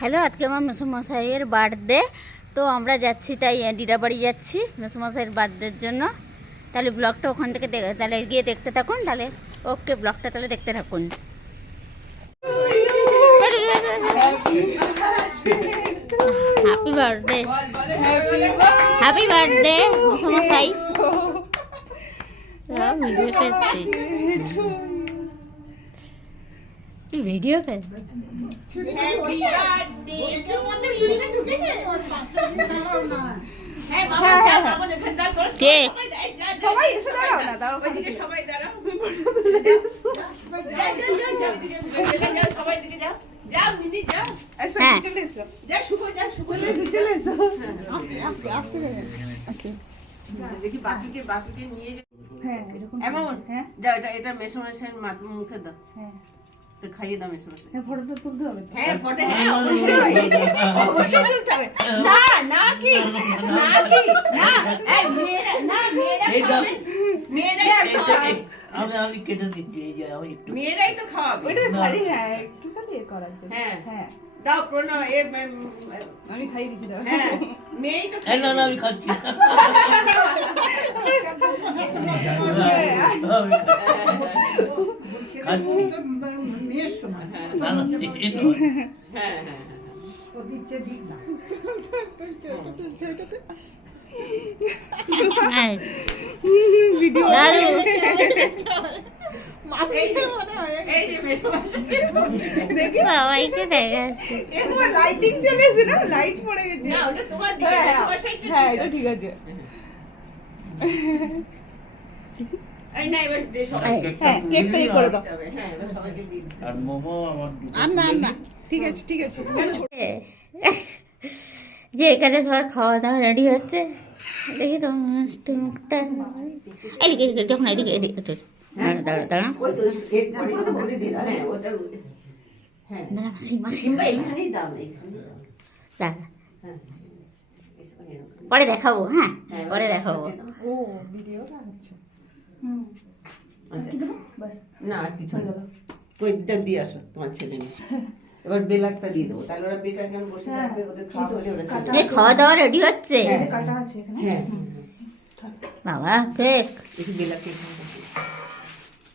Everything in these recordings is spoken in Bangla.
হ্যালো আজকে আমার মেসোমশাইয়ের বার্থডে তো আমরা যাচ্ছি তাই দিদা বাড়ি যাচ্ছি মেসোমশাইয়ের বার্থডের জন্য। তাহলে ব্লগটা ওখান থেকে তাহলে গিয়ে দেখতে থাকুন তাহলে ওকে ব্লগটা তাহলে দেখতে থাকুন। হ্যাপি বার্থডে হ্যাপি বার্থডে মেসোমশাই। ভিডিও করছি ভিডিও হ্যাঁ। দেখি। বাকিকে বাকিকে নিয়ে যাও হ্যাঁ এরকম হ্যাঁ। যাও এটা এটা মেসোমেশের মুখে দাও। হ্যাঁ। তো খাইয়ে দাও মেসোমেশের হ্যাঁ ফটোটা তুলতে হবে হ্যাঁ ফটো হ্যাঁ অবশ্যই। অবশ্যই। তুলতে হবে। না না কি? না কি? না। এই মেয়েরা না মেয়েরা এই মেয়েরাই তো, খাওয়াবে। আমি আমি কেটে দিচ্ছি এই যে আমি একটু মেয়েরাই তো খাওয়াবে। ভারী হ্যাঁ একটু করার জন্য। হ্যাঁ। হ্যাঁ। দাও প্রণাম এ আমি খাইয়ে দিচ্ছি দাও। হ্যাঁ মেয়েই তো এই না না আমি খাচ্ছি। আমি না না এই নয়। হ্যাঁ হ্যাঁ হ্যাঁ ভিডিও দারুণ এই যে সবাইকে দেখাচ্ছি এবার লাইটিং চলে এসে না? লাইট পড়ে গেছে। না দিকে হ্যাঁ হ্যাঁ এটা ঠিক আছে। হ্যাঁ হ্যাঁ যে এখানে সবার খাওয়া দাওয়া রেডি হচ্ছে দেখি তো মুখটা। এদিকে যখন এদিকে এদিকে দাঁড়া দাঁড়া দাঁড়া। পরে হ্যাঁ হ্যাঁ। দাঁড়া। দাঁড়া। পরে দেখাবো হ্যাঁ হ্যাঁ, পরে দেখাবো। ও ভিডিওটা আচ্ছা হুম আচ্ছা। না আর কিছু না। ওইটা দিয়ে আসো তোমার ছেলে এবার বেলারটা দিয়ে দেবো। তাহলে ওরা বেকার কেমন বসে হ্যাঁ। থাকবে? ওদের খাওয়া হলে ওরা খাওয়া দাওয়া রেডি হচ্ছে? কাটা আছে এখানে। হ্যাঁ। বাবা কেক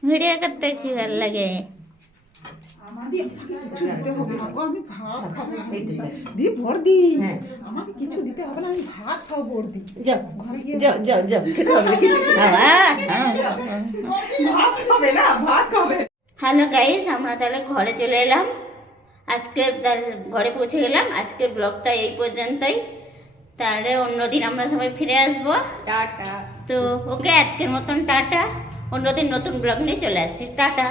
ভিডিও করতে কি ভালো লাগে? আমাদের কিছু দিতে হবে না আমি ভাত খাব এই তো, দি হ্যাঁ। আমাকে কিছু দিতে হবে না আমি ভাত খাব বর্দি যাও। ঘরে গিয়ে যাও যাও যাও। খেতে হবে কিছু খেতে হবে। বাবা না। ভাত খাবে না ভাত খাবে। হ্যালো গাইস আমরা তাহলে ঘরে চলে এলাম। আজকে তাহলে ঘরে পৌঁছে গেলাম। আজকের ব্লগটা এই পর্যন্তই। তাহলে অন্যদিন আমরা সবাই ফিরে আসব। টাটা। তো ওকে আজকের মতন টাটা। অন্যদিন নতুন ব্লগ নিয়ে চলে আসছি। টাটা।